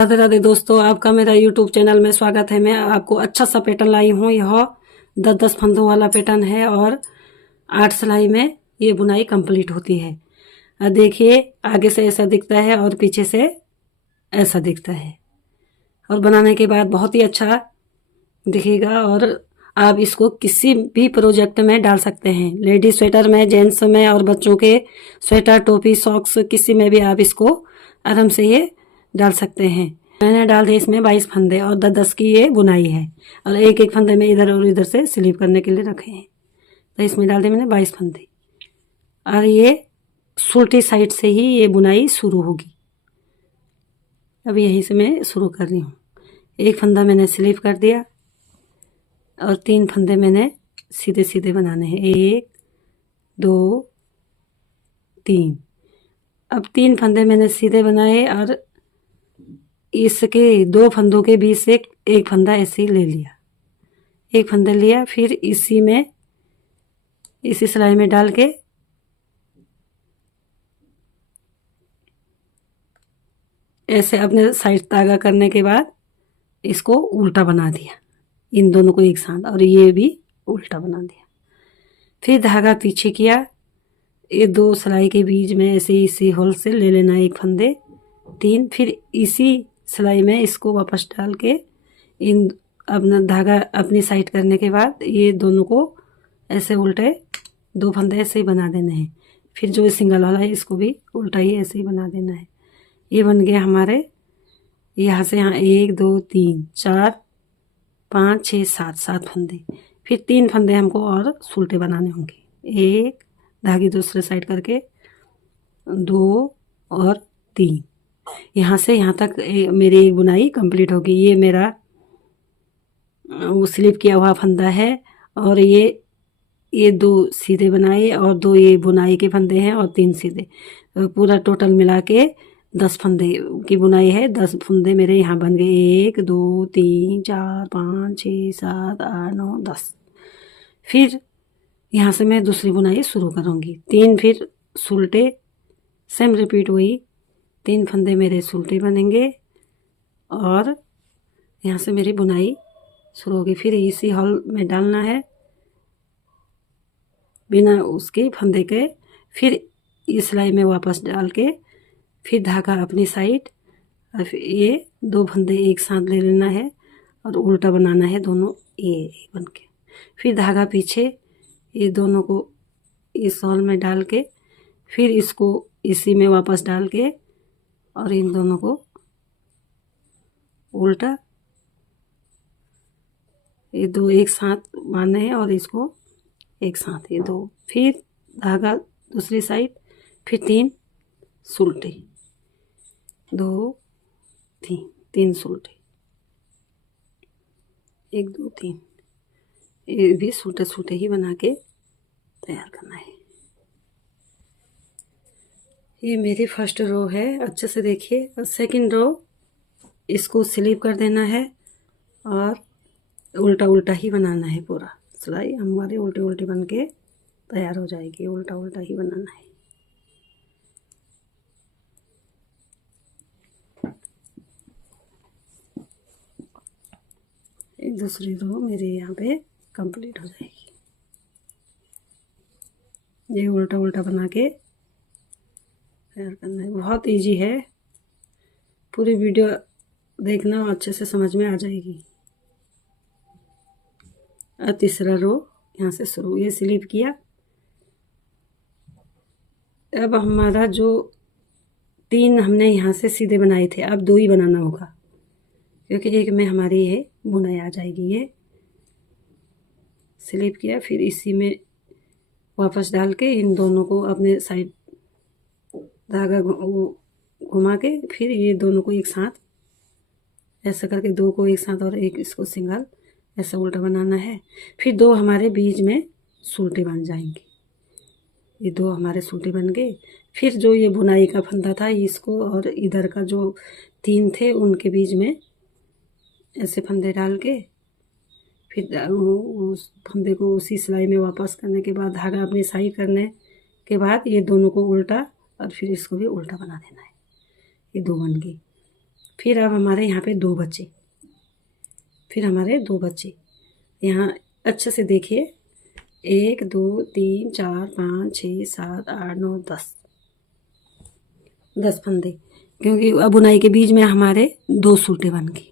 राधे राधे दोस्तों, आपका मेरा यूट्यूब चैनल में स्वागत है। मैं आपको अच्छा सा पैटर्न लाई हूँ। यह 10-10 फंदों वाला पैटर्न है और 8 सिलाई में ये बुनाई कंप्लीट होती है। देखिए, आगे से ऐसा दिखता है और पीछे से ऐसा दिखता है और बनाने के बाद बहुत ही अच्छा दिखेगा। और आप इसको किसी भी प्रोजेक्ट में डाल सकते हैं, लेडीज स्वेटर में, जेंट्स में और बच्चों के स्वेटर, टोपी, सॉक्स, किसी में भी आप इसको आराम से ये डाल सकते हैं। मैंने डाल दिए इसमें 22 फंदे और 10-10 की ये बुनाई है और एक एक फंदे में इधर और इधर से स्लीप करने के लिए रखे हैं। तो इसमें डाल दिए मैंने 22 फंदे और ये उल्टी साइड से ही ये बुनाई शुरू होगी। अब यहीं से मैं शुरू कर रही हूँ। एक फंदा मैंने स्लीप कर दिया और 3 फंदे मैंने सीधे सीधे बनाने हैं। 1 2 3। अब 3 फंदे मैंने सीधे बनाए और इसके 2 फंदों के बीच से एक फंदा ऐसे ही ले लिया। एक फंदा लिया, फिर इसी सिलाई में डाल के ऐसे अपने साइड धागा करने के बाद इसको उल्टा बना दिया, इन दोनों को एक साथ, और ये भी उल्टा बना दिया। फिर धागा पीछे किया, ये 2 सिलाई के बीच में ऐसे इसी होल से ले लेना एक फंदे 3। फिर इसी सिलाई में इसको वापस डाल के इन अपना धागा अपनी साइड करने के बाद ये दोनों को ऐसे उल्टे 2 फंदे ऐसे ही बना देने हैं। फिर जो सिंगल वाला है इसको भी उल्टा ही ऐसे ही बना देना है। ये बन गया हमारे यहाँ से यहाँ 1 2 3 4 5 6 7 फंदे। फिर 3 फंदे हमको और उल्टे बनाने होंगे। 1 धागे दूसरे साइड करके 2 और 3। यहाँ से यहाँ तक मेरी एक बुनाई कंप्लीट होगी। ये मेरा वो स्लिप किया हुआ फंदा है और ये 2 सीधे बनाए और 2 ये बुनाई के फंदे हैं और 3 सीधे, पूरा टोटल मिला के 10 फंदे की बुनाई है। 10 फंदे मेरे यहाँ बन गए। 1 2 3 4 5 6 7 8 9 10। फिर यहाँ से मैं दूसरी बुनाई शुरू करूँगी। 3 फिर उल्टे, सेम रिपीट हुई। 3 फंदे मेरे उल्टे बनेंगे और यहाँ से मेरी बुनाई शुरू होगी। फिर इसी हॉल में डालना है बिना उसके फंदे के। फिर इस सिलाई में वापस डाल के फिर धागा अपनी साइड, और फिर ये 2 फंदे एक साथ ले लेना है और उल्टा बनाना है दोनों ये बन के। फिर धागा पीछे, ये दोनों को इस हॉल में डाल के फिर इसको इसी में वापस डाल के और इन दोनों को उल्टा, ये 2 एक साथ बांधे हैं और इसको एक साथ, ये 2। फिर धागा दूसरी साइड, फिर 3 उल्टे, 2 3 उल्टे, 1 2 3। ये भी उल्टे ही बना के तैयार करना है। ये मेरी फर्स्ट रो है, अच्छे से देखिए। और सेकंड रो इसको स्लीप कर देना है और उल्टा उल्टा ही बनाना है। पूरा सिलाई हमारे उल्टे उल्टे बन के तैयार हो जाएगी। उल्टा उल्टा ही बनाना है। एक दूसरी रो मेरे यहाँ पे कंप्लीट हो जाएगी। ये उल्टा उल्टा बना के तैयार करना है। बहुत इजी है, पूरी वीडियो देखना, अच्छे से समझ में आ जाएगी। और तीसरा रो यहाँ से शुरू, ये स्लीप किया। अब हमारा जो 3 हमने यहाँ से सीधे बनाए थे, अब 2 ही बनाना होगा क्योंकि एक में हमारी ये बुनाई आ जाएगी। ये स्लीप किया, फिर इसी में वापस डाल के इन दोनों को अपने साइड धागा घुमा के फिर ये दोनों को एक साथ ऐसा करके 2 को एक साथ और एक इसको सिंगल ऐसा उल्टा बनाना है। फिर 2 हमारे बीच में उल्टे बन जाएंगे। ये 2 हमारे उल्टे बन गए। फिर जो ये बुनाई का फंदा था, इसको और इधर का जो 3 थे उनके बीच में ऐसे फंदे डाल के फिर उस फंदे को उसी सिलाई में वापस करने के बाद धागा अपनी साइड करने के बाद ये दोनों को उल्टा और फिर इसको भी उल्टा बना देना है। ये 2 बन गई। फिर अब हमारे यहाँ पे 2 बचे, फिर हमारे 2 बचे। यहाँ अच्छे से देखिए, 1 2 3 4 5 6 7 8 9 10 फंदे, क्योंकि अब बुनाई के बीच में हमारे 2 सूटें बन गई।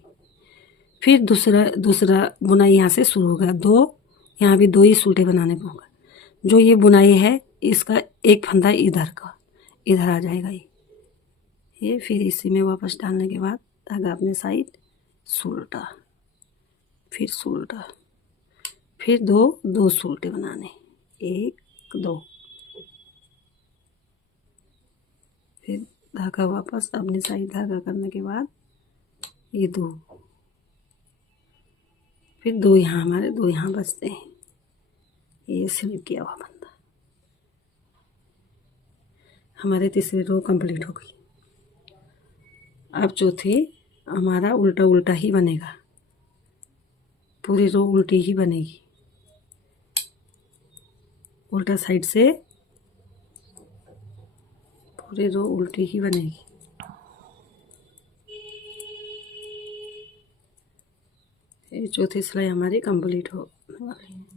फिर दूसरा बुनाई यहाँ से शुरू होगा, 2 यहाँ भी 2 ही सूटें बनाने होगा। जो ये बुनाई है इसका एक फंदा इधर का इधर आ जाएगा ये। फिर इसी में वापस डालने के बाद धागा अपने साइड सुलटा, फिर सुलटा, फिर 2 सुलटे बनाने, 1 2, फिर धागा वापस अपने साइड धागा करने के बाद ये 2, फिर 2 यहाँ हमारे 2 यहाँ बचते हैं। ये स्लिप किया हुआ फंदा हमारे तीसरी रो कंप्लीट हो गई। अब चौथी हमारा उल्टा उल्टा ही बनेगा, पूरी रो उल्टी ही बनेगी। उल्टा साइड से पूरी रो उल्टी ही बनेगी। ये चौथी सिलाई हमारी कंप्लीट हो वाली है।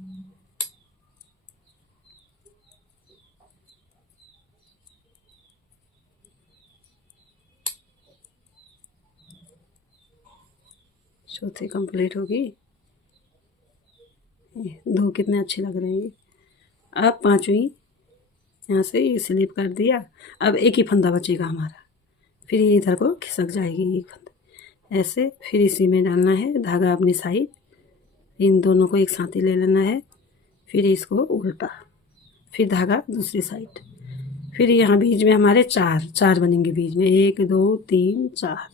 चौथी कंप्लीट होगी। 2 कितने अच्छे लग रहे हैं। अब 5वीं यहाँ से ये स्लिप कर दिया। अब एक ही फंदा बचेगा हमारा, फिर ये इधर को खिसक जाएगी एक फंदा ऐसे। फिर इसी में डालना है धागा अपनी साइड, इन दोनों को एक साथ ही ले लेना है। फिर इसको उल्टा, फिर धागा दूसरी साइड। फिर यहाँ बीच में हमारे 4 बनेंगे बीच में, 1 2 3 4,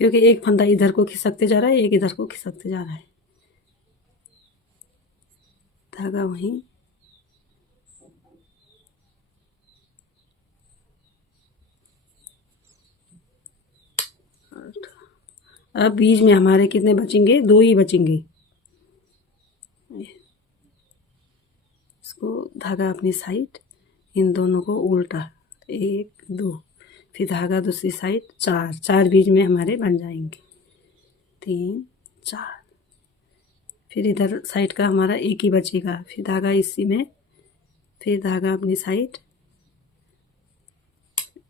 क्योंकि एक फंदा इधर को खिसकते जा रहा है, एक इधर को खिसकते जा रहा है। धागा वहीं अब बीच में हमारे कितने बचेंगे, 2 ही बचेंगे। इसको धागा अपनी साइड, इन दोनों को उल्टा, 1 2, फिर धागा दूसरी साइड, 4 बीच में हमारे बन जाएंगे, 3 4। फिर इधर साइड का हमारा एक ही बचेगा, फिर धागा इसी में, फिर धागा अपनी साइड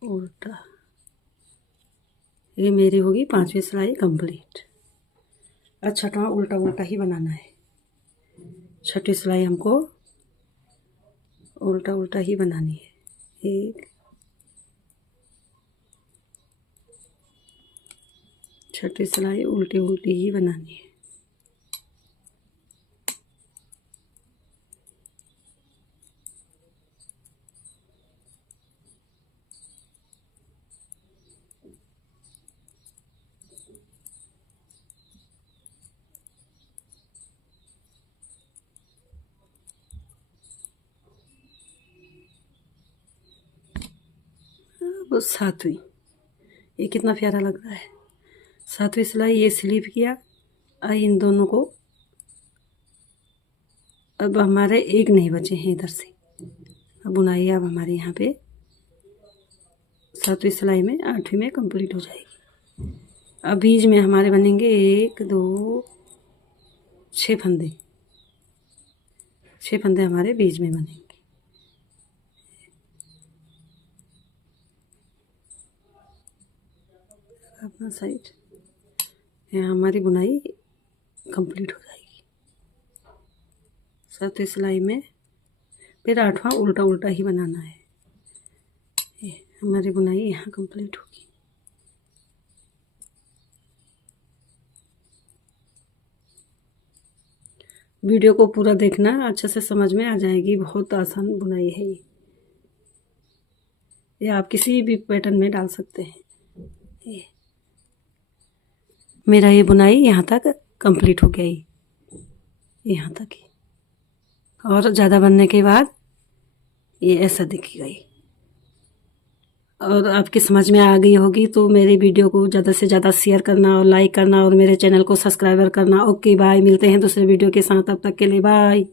उल्टा। ये मेरी होगी 5वीं सिलाई कंप्लीट। अब 6वां उल्टा उल्टा ही बनाना है। 6वीं सिलाई हमको उल्टा उल्टा ही बनानी है। 1 6वीं सिलाई उल्टी उल्टी ही बनानी है। अब 7वीं, ये कितना प्यारा लग रहा है। 7वीं सिलाई ये स्लिप किया, इन दोनों को, अब हमारे एक नहीं बचे हैं इधर से। अब बुनाई अब हमारे यहाँ पे 7वीं सिलाई में 8वीं में कंप्लीट हो जाएगी। अब बीच में हमारे बनेंगे 1 2 6 फंदे, 6 फंदे हमारे बीच में बनेंगे। अपना साइड, यहाँ हमारी बुनाई कंप्लीट हो जाएगी। 7वीं सिलाई में फिर 8वां उल्टा उल्टा ही बनाना है। ये हमारी बुनाई यहाँ कंप्लीट होगी। वीडियो को पूरा देखना, अच्छे से समझ में आ जाएगी। बहुत आसान बुनाई है ये आप किसी भी पैटर्न में डाल सकते हैं। ये मेरा ये बुनाई यहाँ तक कंप्लीट हो गई, यहाँ तक ही। और ज़्यादा बनने के बाद ये ऐसा दिखेगा ये। और आपकी समझ में आ गई होगी तो मेरी वीडियो को ज़्यादा से ज़्यादा शेयर करना और लाइक करना और मेरे चैनल को सब्सक्राइबर करना। ओके बाय, मिलते हैं दूसरे वीडियो के साथ, तब तक के लिए बाय।